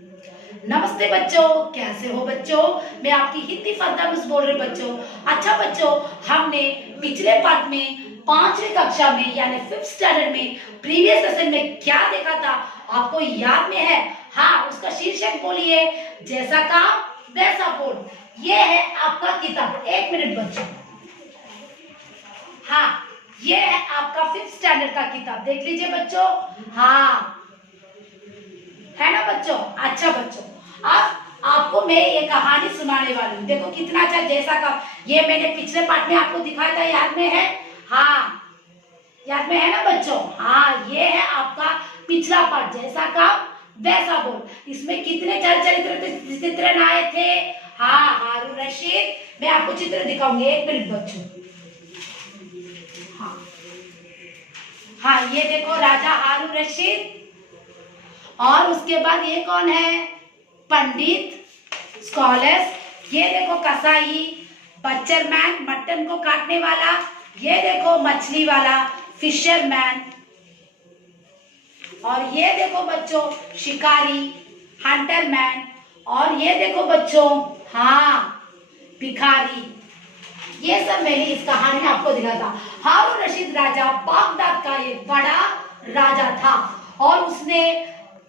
नमस्ते बच्चों, कैसे हो बच्चों। मैं आपकी हिंदी फर्दा मिस बोल रही हूँ बच्चों। अच्छा बच्चों, हमने पिछले पार्ट में 5वीं कक्षा में यानी 5th स्टैंडर्ड में प्रीवियस सेशन में क्या देखा था, आपको याद में है? हाँ, उसका शीर्षक बोलिए, जैसा काम वैसा बोल। ये है आपका किताब। एक मिनट बच्चों। हाँ, ये है आपका 5th स्टैंडर्ड का किताब, देख लीजिए बच्चों। हाँ, है ना बच्चों। अच्छा बच्चों, अब आपको मैं ये कहानी सुनाने वाली हूँ। देखो कितना अच्छा, जैसा का ये मैंने पिछले पार्ट में आपको दिखाया था, याद में है? हाँ, याद में है ना बच्चों। हाँ, ये है आपका पिछला पार्ट, जैसा का वैसा बोल। इसमें कितने चित्र आए थे? हाँ, हारून रशीद। मैं आपको चित्र दिखाऊंगी, एक मिनट बच्चों। हाँ हाँ, ये देखो राजा हारून रशीद, और उसके बाद ये कौन है? पंडित, स्कॉलर्स। ये देखो कसाई, बचरमैन, मटन को काटने वाला। ये देखो मछली वाला, फिशरमैन। और ये देखो बच्चों शिकारी, हंटरमैन। और ये देखो बच्चों, हाँ, भिखारी। ये सब मैंने इस कहानी में आपको दिखा था। हारून रशीद राजा बागदाद का एक बड़ा राजा था, और उसने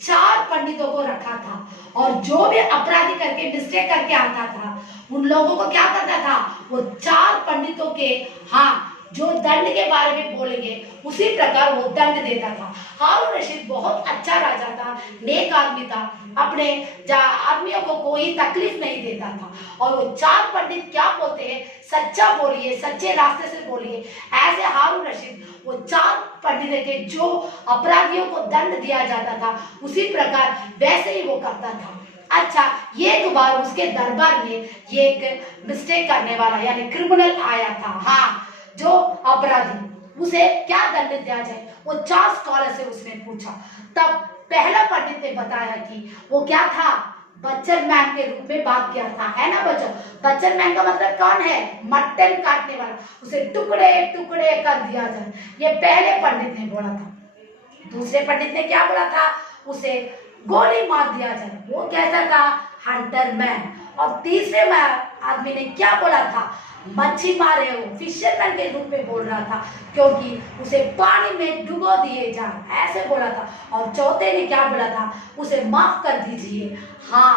4 पंडितों को रखा था, और जो भी अपराधी करके मिस्टेक करके आता था, उन लोगों को क्या करता था? वो 4 पंडितों के, हाँ, जो दंड के बारे में बोलेंगे उसी प्रकार वो दंड देता था। हारून रशीद बहुत अच्छा राजा था, नेक आदमी था, अपने आदमियों को कोई तकलीफ नहीं देता था। और वो 4 पंडित क्या बोलते हैं? सच्चा बोलिए, सच्चे रास्ते से बोलिए। ऐसे हारून रशीद वो 4 पंडित के जो अपराधियों को दंड दिया जाता था, उसी प्रकार वैसे ही वो करता था। अच्छा, ये दोबारा उसके दरबार में ये एक मिस्टेक करने वाला यानी क्रिमिनल आया था, हाँ, जो अपराधी, उसे क्या दंड दिया जाए? वो 4 स्कॉलर से उसने पूछा। तब पहला पंडित ने बताया कि वो क्या था? बच्चर मैन के रूप में बात किया था, है ना बच्चों। बच्चर मैन का मतलब कौन है? मटन काटने वाला। उसे टुकड़े टुकड़े कर दिया जाए, ये पहले पंडित ने बोला था। दूसरे पंडित ने क्या बोला था? उसे गोली मार दिया जाए, वो कैसा था? Hunter man. और तीसरे आदमी ने क्या बोला था? मच्छी मारे हो, फिशरमैन के रूप में बोल रहा था, क्योंकि उसे पानी में डुबो दिए जा, ऐसे बोला था। और चौथे ने क्या बोला था? उसे माफ कर दीजिए। हाँ,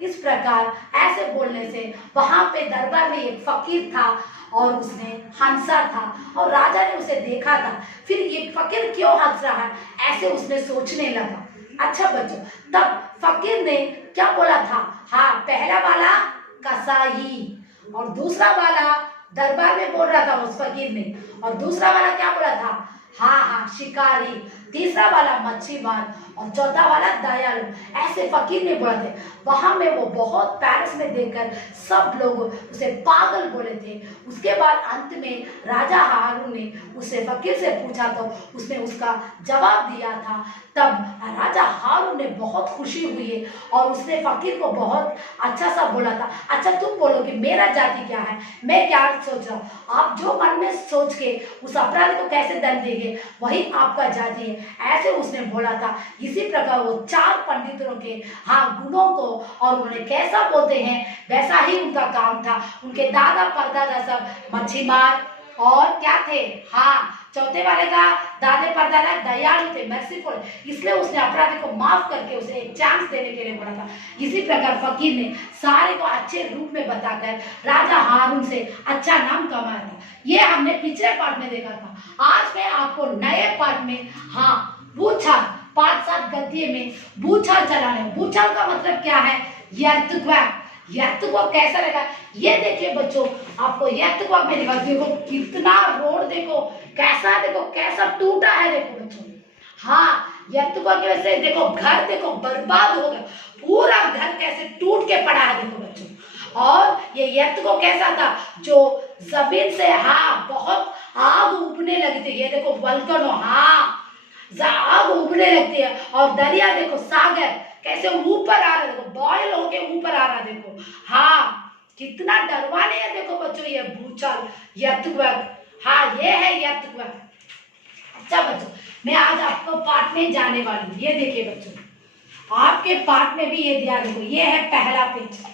इस प्रकार ऐसे बोलने से वहां पे दरबार में एक फकीर था, और उसने हंसा था, और राजा ने उसे देखा था। फिर ये फकीर क्यों हंस रहा है, ऐसे उसने सोचने लगा। अच्छा बच्चों, तब फकीर ने क्या बोला था? हाँ, पहला वाला कसाई, और दूसरा वाला दरबार में बोल रहा था उस फकीर ने, और दूसरा वाला क्या बोला था? हाँ हाँ, शिकारी। तीसरा वाला मच्छीमार, और चौथा वाला दयालु, ऐसे फकीर ने बोला थे। वहां में वो बहुत पैरिस में देखकर सब लोग उसे पागल बोले थे। उसके बाद अंत में राजा हारून ने उसे फकीर से पूछा, तो उसने उसका जवाब दिया था। तब राजा हारून ने बहुत खुशी हुई है, और उसने फकीर को बहुत अच्छा सा बोला था। अच्छा, तुम बोलो कि मेरा जाति क्या है, मैं क्या सोच रहा हूँ। आप जो मन में सोच के उस अपराधी को कैसे दंड देंगे, वही आपका जाति है, ऐसे उसने बोला था। इसी प्रकार वो 4 पंडितों के, हाँ, गुणों को, और उन्हें कैसा बोलते हैं वैसा ही उनका काम था। उनके दादा परदादा सब मच्छीमार और क्या थे? हाँ, चौथे वाले का दादे परदादा दयालु थे, मर्सीफुल, इसलिए उसने अपराधी को माफ करके उसे एक चांस देने के लिए बोला था। इसी प्रकार फकीर ने सारे को अच्छे रूप में बताकर राजा हारून से अच्छा नाम कमाया था। ये हमने पिछले पार्ट में देखा था। आज मैं आपको नए पार्ट में, हाँ, बूछाल, 5-7 गद्य में बूछाल चलाने। बूछाल का मतलब क्या है? यर्थक्वेक। यर्थक्वेक कैसा लगा ये देखिए बच्चों, आपको यर्थक्वेक में दिखा। देखो कितना रोड, देखो कैसा, देखो कैसा टूटा है, देखो बच्चों। हाँ, यर्थक्वेक की वजह से देखो घर, देखो बर्बाद हो गया, पूरा घर कैसे टूट के पड़ा है, देखो बच्चों। और ये यर्थक्वेक कैसा था? जो जमीन से, हाँ, बहुत आग उगने लगी थी। ये देखो वल्कनो, हाँ, आग उगने लगती है। और दरिया देखो, सागर कैसे ऊपर आ रहा है, देखो बॉयल होके ऊपर आ रहा है, देखो। हाँ, कितना डरवाने है, देखो बच्चों ये भूचाल, यर्थक्वेक। हाँ, ये है यर्थक्वेक। अच्छा बच्चों, मैं आज आपको पार्ट में जाने वाली हूँ। ये देखिए बच्चों, आपके पाठ में भी ये दिया, देखो ये है पहला पेज।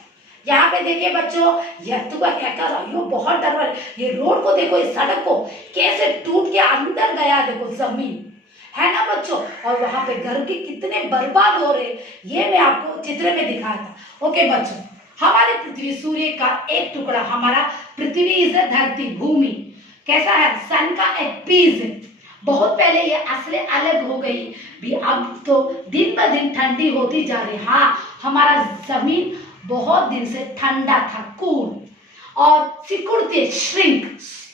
यहाँ पे देखिए बच्चों, यत्तुआ क्या कर रहा है, यो बहुत डर रहा है। ये रोड को देखो, इस सड़क को कैसे टूट के अंदर गया, देखो जमीन है ना बच्चों। और वहां पे घर के कितने बर्बाद हो रहे, ये मैं आपको चित्र में दिखाया था। ओके बच्चों, हमारे पृथ्वी सूर्य का एक टुकड़ा, हमारा पृथ्वी इज धरती भूमि कैसा है, सन का एक पीस है। बहुत पहले ये असले अलग हो गई भी, अब तो दिन ब दिन ठंडी होती जा रही। हाँ, हमारा जमीन बहुत दिन से ठंडा था, कूल, और सिकुड़ते श्रिंक,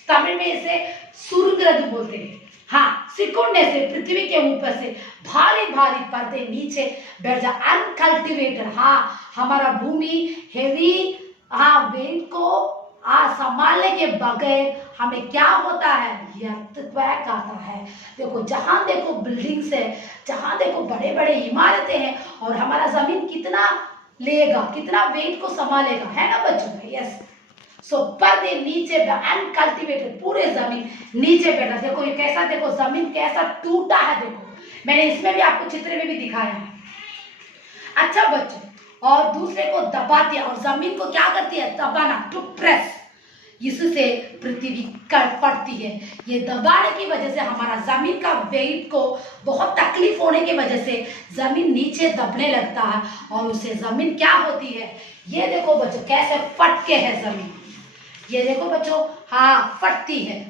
तमिल में इसे सुरंगरद बोलते हैं। हाँ, सिकुड़ने से पृथ्वी के ऊपर से भारी भारी परदे नीचे बैठ जा, अनकल्टिवेटेड। हाँ, हमारा भूमि हेवी, हाँ, वेट को संभालने के बगैर हमें क्या होता है, यर्थक्वेक आता है। देखो जहां देखो बिल्डिंग्स है, जहां देखो बड़े बड़े इमारतें हैं, और हमारा जमीन कितना लेगा, कितना वेट को संभालेगा, है ना बच्चों। यस, सो पर्दे नीचे, अनकल्टिवेटेड, पूरे जमीन नीचे बैठा। देखो ये कैसा, देखो जमीन कैसा टूटा है, देखो मैंने इसमें भी आपको चित्र में भी दिखाया है। अच्छा बच्चों, और दूसरे को दबाती है, और जमीन को क्या करती है, दबाना, टू प्रेस, इससे पृथ्वी फटती है। ये दबाने की वजह से हमारा जमीन का वेट को बहुत तकलीफ होने की वजह से जमीन नीचे दबने लगता है, और उससे जमीन क्या होती है, ये देखो बच्चों कैसे फटके है जमीन, ये देखो बच्चों, हाँ फटती है।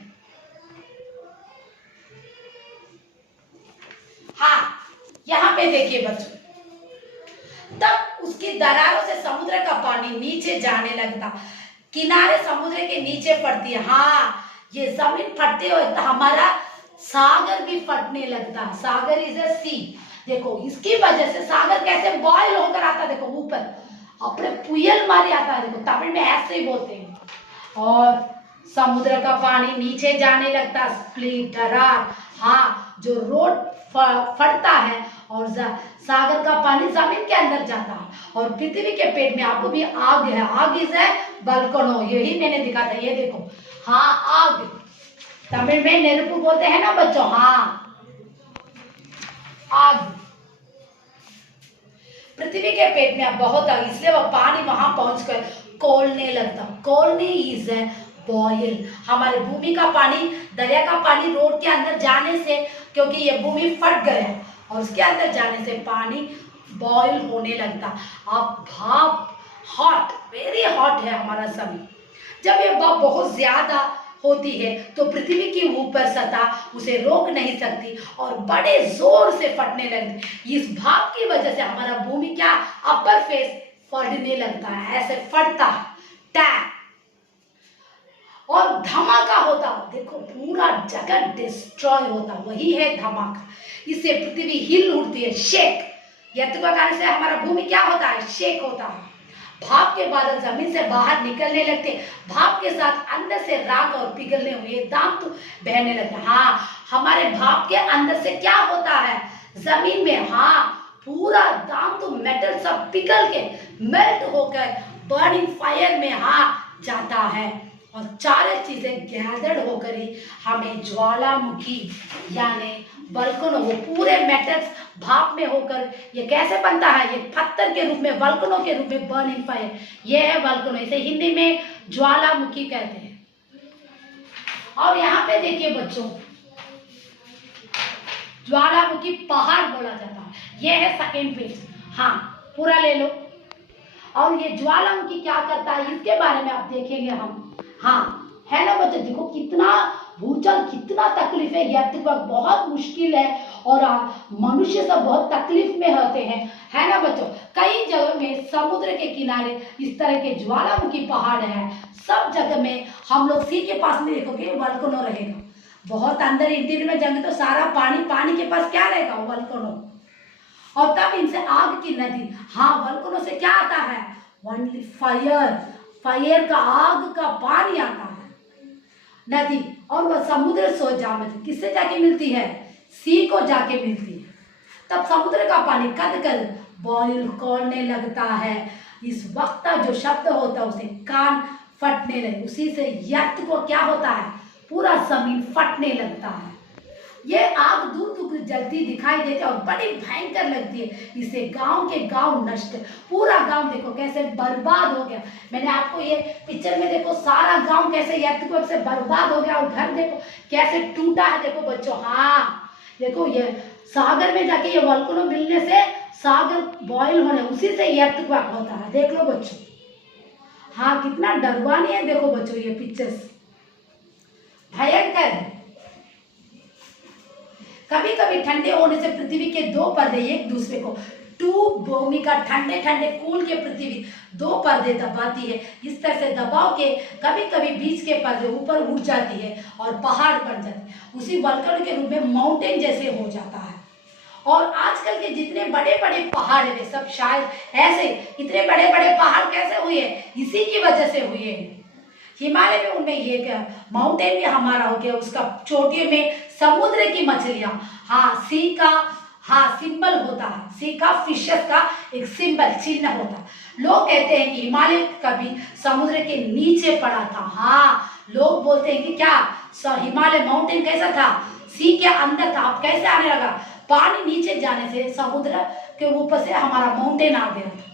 हाँ, यहाँ पे देखिए बच्चों, तब उसकी दरारों से समुद्र का पानी नीचे जाने लगता, किनारे समुद्र के नीचे पड़ती है। हाँ, ये जमीन फटते हुए तो हमारा सागर भी फटने लगता, सागर इज अ सी। देखो इसकी वजह से सागर कैसे बॉयल होकर आता, देखो ऊपर अपने पुयल मारे आता है, देखो तमिल में ऐसे ही बोलते हैं। और समुद्र का पानी नीचे जाने लगता, स्प्लिट, दरार। हाँ, जो रोड फटता है, और सागर का पानी जमीन के अंदर जाता है, और पृथ्वी के पेट में आपको भी आग है, आग इज है वोल्केनो, यही मैंने दिखा था, ये देखो। हाँ, आग तमिल में नेरुपु बोलते हैं ना बच्चों। हाँ, आग पृथ्वी के पेट में बहुत आग, इसलिए वह पानी वहां पहुंचकर कोलने लगता। कोलने इज है बॉयल। हमारे भूमि का पानी, दरिया का पानी रोड के अंदर जाने से, क्योंकि ये भूमि फट गया और उसके अंदर जाने से पानी बॉयल होने लगता। अब भाप, हॉट, वेरी हॉट है हमारा जमीन। जब ये भाप बहुत ज्यादा होती है तो पृथ्वी की ऊपर सतह उसे रोक नहीं सकती और बड़े जोर से फटने लगती। इस भाप की वजह से हमारा भूमि क्या, अपर फेस फटने लगता है, ऐसे फटता है, टैप, और धमाका होता, देखो पूरा जगह डिस्ट्रॉय होता, वही है धमाका। इससे पृथ्वी हिल उठती है, शेक। यत्तुआकार से हमारा भूमि क्या होता है, शेक होता है। भाप के बादल जमीन से बाहर निकलने लगते, भाप के साथ अंदर से राख और पिघलने हुए दांत बहने लगते। हाँ, हमारे भाप के अंदर से क्या होता है जमीन में, हाँ पूरा दांत मेटल सब पिघल के मेल्ट होकर बर्निंग फायर में हाँ जाता है, और चारों चीजें गैदर्ड होकर ही हमें ज्वालामुखी यानी वल्कनो, वो पूरे मेटल्स भाप में होकर ये कैसे बनता है, ये पत्थर के रूप में, वल्कनो के रूप में, बर्निंग फायर, ये है वल्कनो। इसे हिंदी में ज्वालामुखी कहते हैं। और यहाँ पे देखिए बच्चों, ज्वालामुखी पहाड़ बोला जाता है, ये है सेकेंड पेज। हाँ, पूरा ले लो। और ये ज्वालामुखी क्या करता है इसके बारे में आप देखेंगे हम। हाँ, है ना बच्चों, देखो कितना भूचाल, कितना तकलीफ है, यह बहुत मुश्किल है, और मनुष्य सब बहुत तकलीफ में होते हैं, है ना बच्चों। कई जगह में समुद्र के किनारे इस तरह के ज्वालामुखी पहाड़ है, सब जगह में हम लोग सी के पास में देखोगे वल्कनो रहेगा, बहुत अंदर इंटीरियर में जाएंगे तो सारा पानी, पानी के पास क्या रहेगा, वल्कनो। और तब इनसे आग की नदी, हाँ वल्कनो से क्या आता है, ओनली फायर, फायर का, आग का पानी आता है नदी, और वह समुद्र सो किससे जाके मिलती है, सी को जाके मिलती है। तब समुद्र का पानी कद कर बॉयल खोलने लगता है। इस वक्त जो शब्द होता है उसे कान फटने लगे, उसी से यत को क्या होता है, पूरा जमीन फटने लगता है। ये आग दूर दूर जलती दिखाई देती है और बड़ी भयंकर लगती है। इससे गांव के गांव नष्ट, पूरा गांव देखो कैसे बर्बाद हो गया। मैंने आपको ये पिक्चर में देखो सारा गांव कैसे earthquake से बर्बाद हो गया और घर देखो कैसे टूटा है। देखो बच्चों, हाँ देखो ये सागर में जाके ये वोल्केनो मिलने से सागर बॉयल होने, उसी से earthquake होता है। देख लो बच्चों, हाँ कितना डरवानी है। देखो बच्चों ये पिक्चर्स भयंकर है। कभी कभी ठंडे होने से पृथ्वी के दो पर्दे एक दूसरे को, टू भूमि का ठंडे ठंडे कूल के पृथ्वी दो पर्दे दबाती है। इस तरह से दबाव के कभी कभी बीच के पर्दे ऊपर उठ जाती है और पहाड़ बन जाती है, उसी वोल्केनो के रूप में माउंटेन जैसे हो जाता है। और आजकल के जितने बड़े बड़े पहाड़ है सब शायद ऐसे, इतने बड़े बड़े पहाड़ कैसे हुए, इसी की वजह से हुए हैं। हिमालय में उनमें ये क्या माउंटेन भी हमारा हो गया, उसका चोटियों में समुद्र की मछलियां, हाँ सी का हाँ सिंबल होता है, सी का फिशेस का एक सिंबल चिन्ह होता है। लोग कहते हैं कि हिमालय कभी समुद्र के नीचे पड़ा था। हाँ लोग बोलते हैं कि क्या हिमालय माउंटेन कैसा था, सी के अंदर था, अब कैसे आने लगा, पानी नीचे जाने से समुद्र के ऊपर से हमारा माउंटेन आ गया था।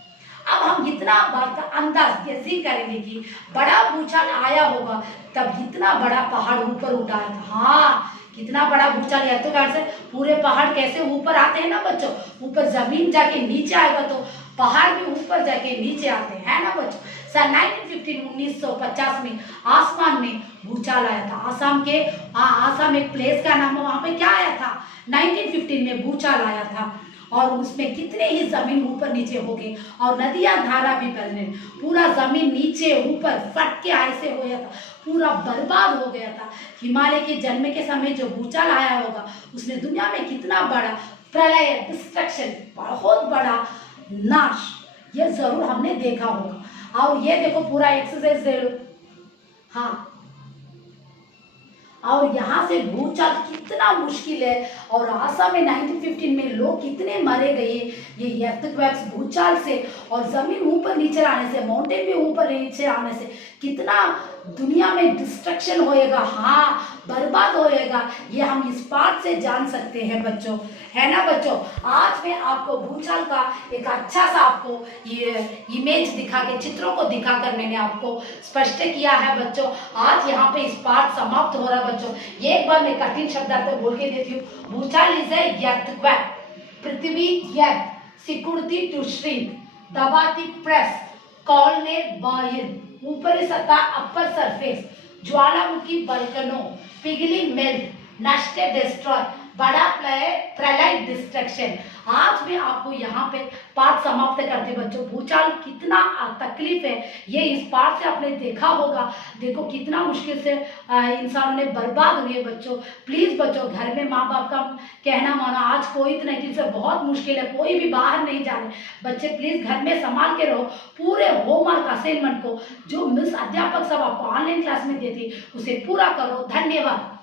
अब हम इतना बात का अंदाज कैसे करेंगे कि बड़ा भूचाल आया होगा तब इतना बड़ा पहाड़ ऊपर उठाया था। हाँ कितना बड़ा भूचाल है, तो से पूरे पहाड़ कैसे ऊपर आते हैं ना बच्चों, ऊपर जमीन जाके नीचे आएगा तो पहाड़ भी ऊपर जाके नीचे आते हैं ना बच्चों। सन 1950 में आसमान में भूचाल आया था। आसाम के आसाम एक प्लेस का नाम है, वहां पे क्या आया था, 1915 में भूचाल आया था और उसमें कितने ही जमीन ऊपर नीचे हो गए और नदियां धारा भी बहने, पूरा जमीन नीचे ऊपर फट के ऐसे हो गया था, पूरा बर्बाद हो गया था। हिमालय के जन्म के समय जो भूचाल आया होगा उसने दुनिया में कितना बड़ा प्रलय, डिस्ट्रक्शन, बहुत बड़ा नाश ये जरूर हमने देखा होगा। और ये देखो पूरा एक्सरसाइज दे लो, हाँ और यहाँ से भूचाल कितना मुश्किल है। और आसाम में 1915 में लोग कितने मारे गए ये earthquakes भूचाल से, और जमीन ऊपर नीचे आने से, माउंटेन भी ऊपर नीचे आने से कितना दुनिया में डिस्ट्रक्शन होएगा, हाँ बर्बाद होएगा, ये हम इस पाठ से जान सकते हैं बच्चों, है ना बच्चों। आज मैं आपको भूचाल का एक अच्छा सा आपको ये इमेज दिखा के, चित्रों को दिखाकर मैंने आपको स्पष्ट किया है बच्चों। आज यहाँ पे इस पाठ समाप्त हो रहा बच्चों। ये एक बार मैं कठिन शब्दार्थ बोल के देती हूँ। भूचाल इज ए earthquake, पृथ्वी यर्थ सिकुड़ती टू श्रिंक, दबाती प्रेस, कॉलने बॉयल, ऊपरी सतह अपर सरफेस, ज्वालामुखी वोल्केनो, पिघली मेल्ट, नष्ट डिस्ट्रॉय, बड़ा प्रलय डिस्ट्रक्शन। आज मैं आपको यहाँ पे पाठ समाप्त करते बच्चों। भूचाल कितना तकलीफ है ये इस पाठ से आपने देखा होगा। देखो कितना मुश्किल से इंसानों ने बर्बाद हुए बच्चों। प्लीज बच्चों घर में माँ बाप का कहना मानो। आज कोविड-19 से बहुत मुश्किल है, कोई भी बाहर नहीं जा रहे बच्चे, प्लीज घर में संभाल के रहो। पूरे होमवर्क असाइनमेंट को जो मिस अध्यापक सब आपको ऑनलाइन क्लास में देती उसे पूरा करो। धन्यवाद।